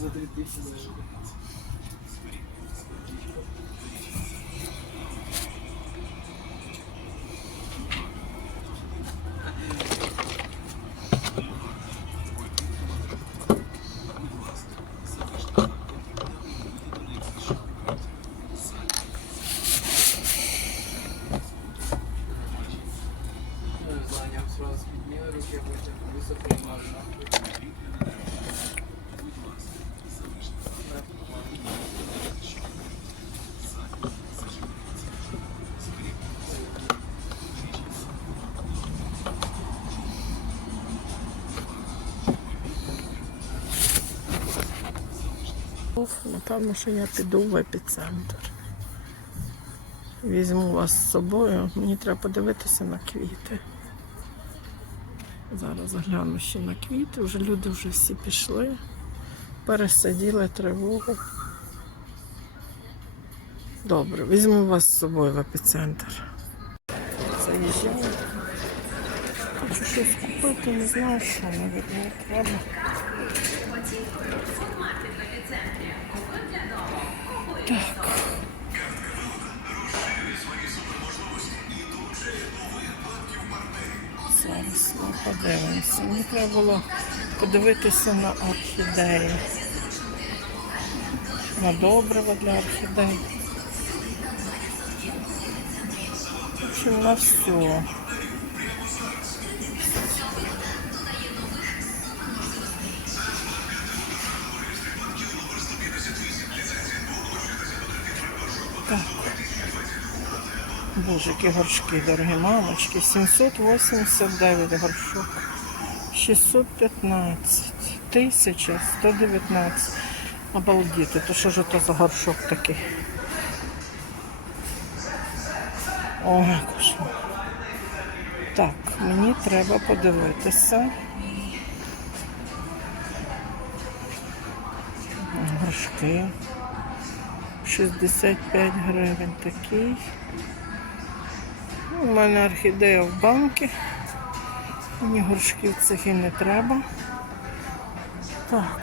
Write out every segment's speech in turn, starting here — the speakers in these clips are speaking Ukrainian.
За три тисячі. Сразу підняли руки, високо можна. Напевно, що я піду в епіцентр. Візьму вас з собою. Мені треба подивитися на квіти. Зараз гляну ще на квіти. Вже люди вже всі пішли, пересиділи тривогу. Добре, візьму вас з собою в епіцентр. Заїжджаю. Хочу щось купити, не знаю, що навіть не треба. Зараз подивимося. Мені треба було подивитися на орхідеї. На добриво для орхідей. В на все. Так. Боже, які горшки дорогі мамочки. 789 горшок. 615. 1119. Обалдіти. То що ж це за горшок такий? Ой, кошмар. Так, мені треба подивитися. Горшки. 65 гривень такий. У мене орхідея в банки. Мені горшків цих і не треба. Так.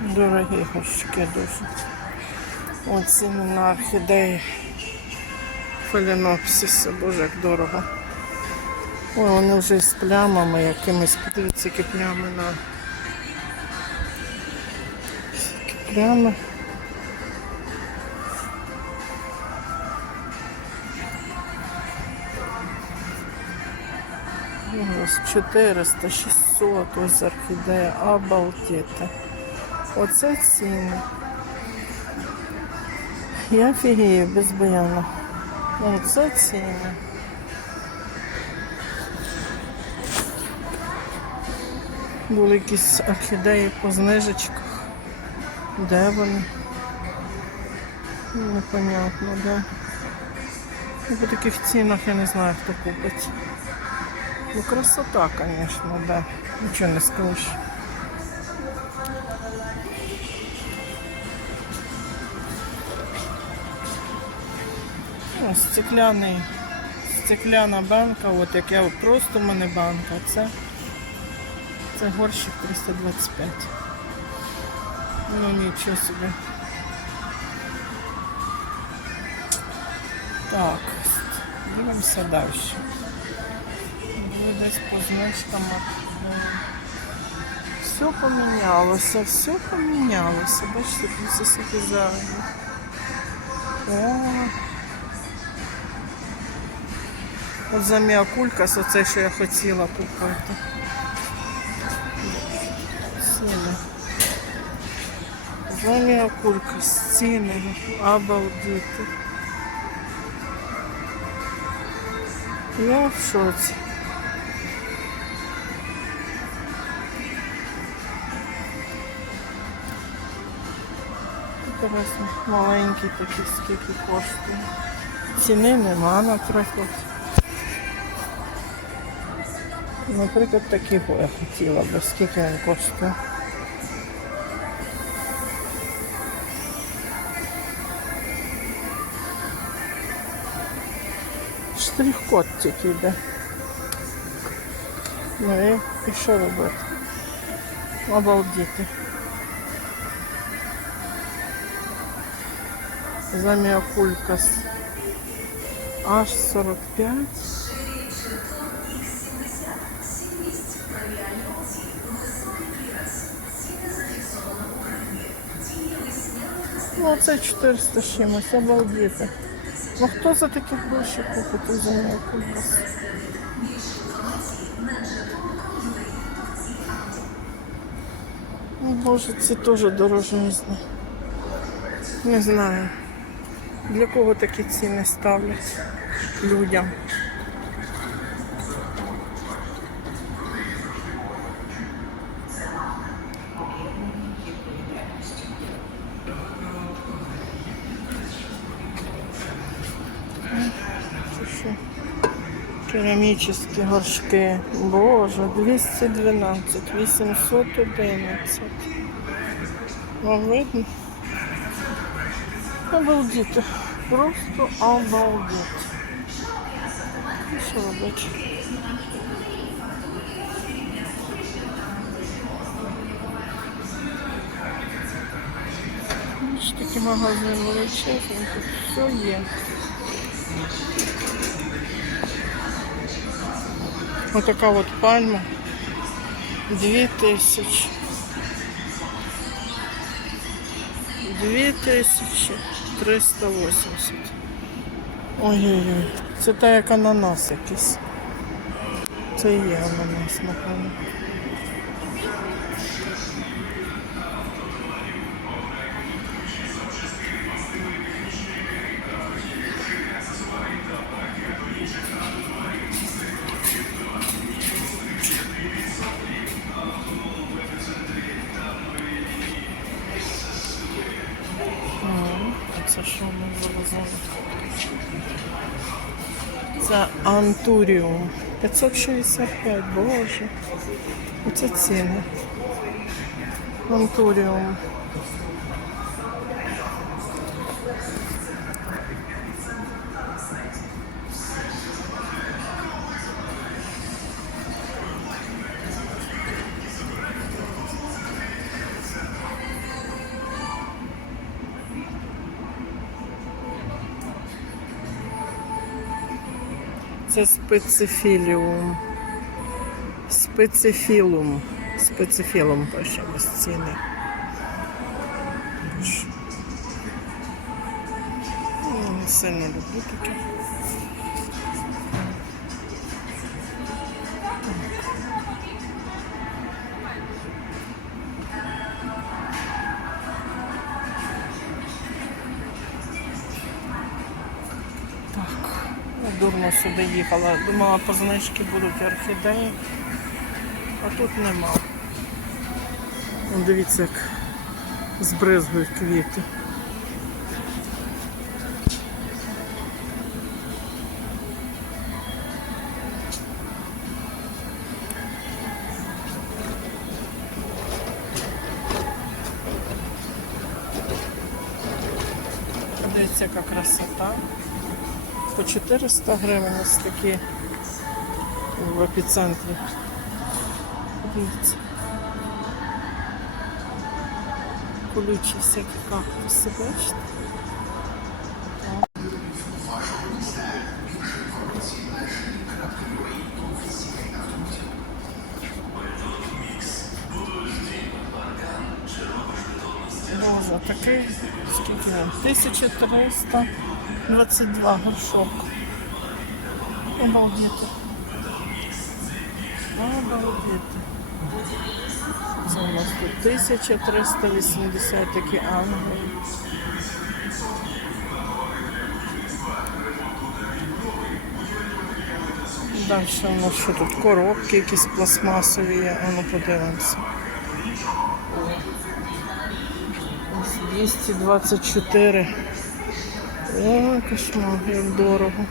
Дорогі горшки дуже. Оці на орхідеї. Фаленопсиси, боже, як дорого. Ой, вони вже з плямами якимись. Подивіться, які плями на Які плями. Ось 400, 600, ось орхідея, обалдіти. Оце ціни. Я фігію без баяна. Оце ціни. Були якісь орхідеї по знижечках. Де вони? Непонятно, де. Ну, по таких цінах я не знаю, хто купить. Ну, красота, звісно, да. Нічого не скажеш. Ось стекляний, стекляна банка, от як я просто в мене банка, це, це горщик 325. Ну нічого собі. Так, дивимося далі. Були десь по значкам. е, Все помінялося, все помінялося. Бачите, тут скільки зелені. О, От за міакулькас, оце, що я хотіла купити. За міакулькас, ціни, обалдіти. Я в шоці. Ось маленький такий, скільки коштує. Ціни нема, наприклад. Наприклад, такий б я хотіла би, скільки він коштує. Штрих-код тільки йде. Ну і, і що робити? Обалдіти. Заміакулькас аж 45. Ну, це 400 з чимось, обалдіти. Ну хто за такі гроші купить за Заміакулькас? Ну, Боже, це теж дорожнізно. Не знаю. Для кого такі ціни ставлять людям? Це? Керамічні горшки. Боже, 212, 811. Вам видно? Обалдіти. Просто обалдеть. Ну, Що робити? Ну, ж Такий магазин величезний, тут все є. Отака от пальма. Дві тисячі. Дві тисячі триста вісімдесят. Ой-ой-ой. Це та як ананас якийсь. Це і є ананас, напевно. Антуріум. 565, боже. Оце ціни. Антуріум. Це специфіліум. Специфілум. Специфілум пише без ціни. Боже. Ну, Не сильно люблю таке. Сюди їхала. Думала, по знижки будуть орхідеї, а тут нема. Дивіться, як збризгують квіти. 400 гривень ось такі в епіцентрі. Дивіться. Колючі всякі кактуси, бачите? Боже, такий скільки він? 1322 горшок. Обалдіти. Обалдіти. Це у нас тут 1380 такі ангели. Далі у нас що тут коробки якісь пластмасові є, а ну подивимося. 224. О, кошмар, як дорого.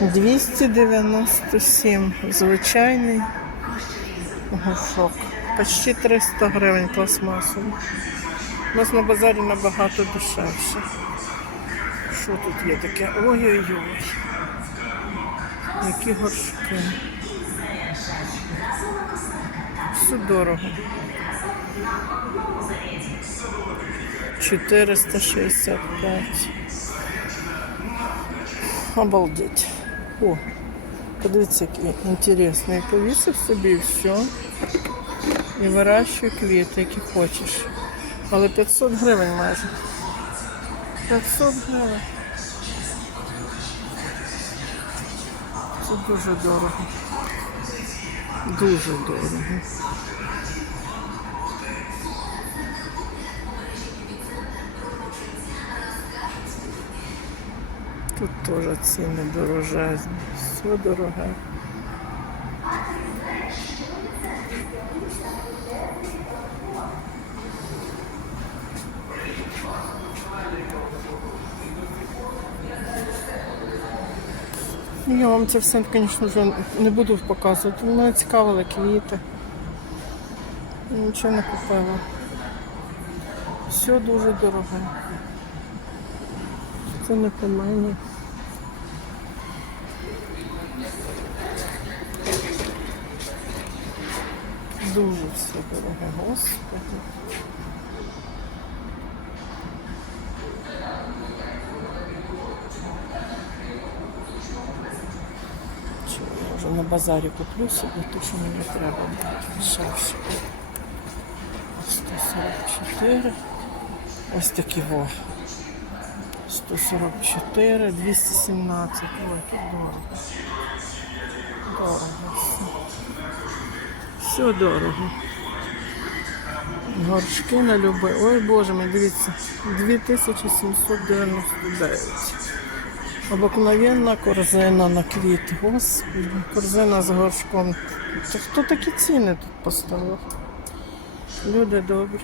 Двісті дев'яносто сім. Звичайний горшок. Почти 300 гривень пластмасовий. У нас на базарі набагато дешевше. Що тут є таке? Ой-ой-ой. Які горшки. Все дорого. 465. Обалдеть. О, подивіться, який інтересний. Повісив собі все. І вирощує квіти, які хочеш. Але 500 гривень майже. 500 гривень. Це дуже дорого. Дуже дорого. Тут теж ціни дорожезні. Все дороге. Я вам це все, звісно, вже не буду показувати. Мене цікавили квіти. Нічого не купила. Все дуже дороге. Це не по мені. Дуже все дороге, господи. Вже на базарі куплю собі те, що мені треба буде 144. Ось такі во. 144, 217. Ой, тут дорого. Дорого все. Дорого. Горшки на любий. Ой Боже мій, дивіться. 2799. Обикновенна корзина на квіти. Господи, корзина з горшком. Це хто такі ціни тут поставив? Люди добрі.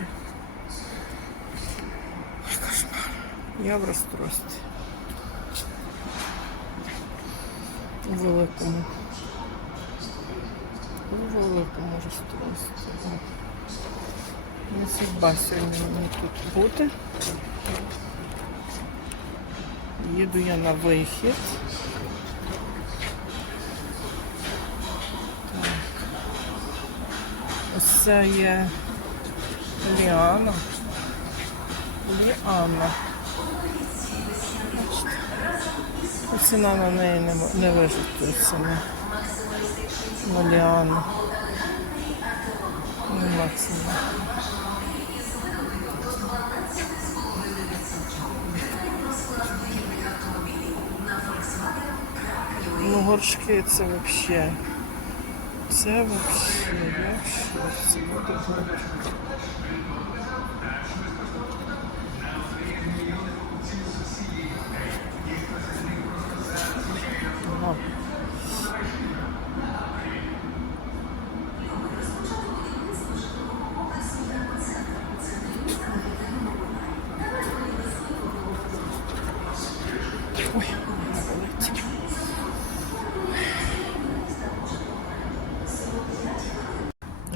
Я в розстройстві. У великому. У великому розстройстві. Не судьба сьогодні мені тут бути. Їду я на вихід. Так. Ось є Ліана. Ліана. Ціна на неї не, не вижитується на, Ліану. Ціни. Горшки це вообще. Це вообще, я в шоці.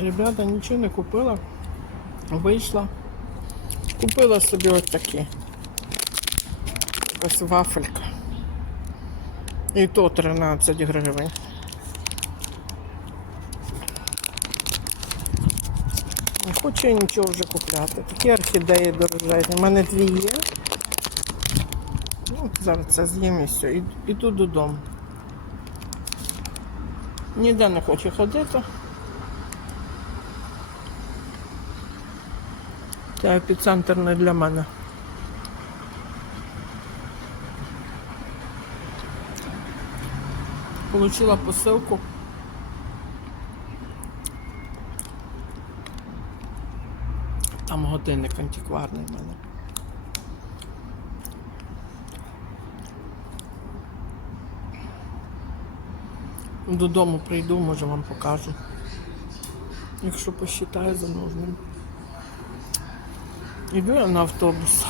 Ребята, нічого не купила. Вийшла. Купила собі ось такі. Ось вафелька. І то 13 гривень. Не хочу я нічого вже купляти. Такі орхідеї дорожезні. У мене дві є. Ну, зараз це з'їм і все. Іду додому. Ніде не хочу ходити. Це епіцентр не для мене. Получила посилку. Там годинник антикварний в мене. Додому прийду, може вам покажу. Якщо посчитаю за нужним. Іду я на автобус.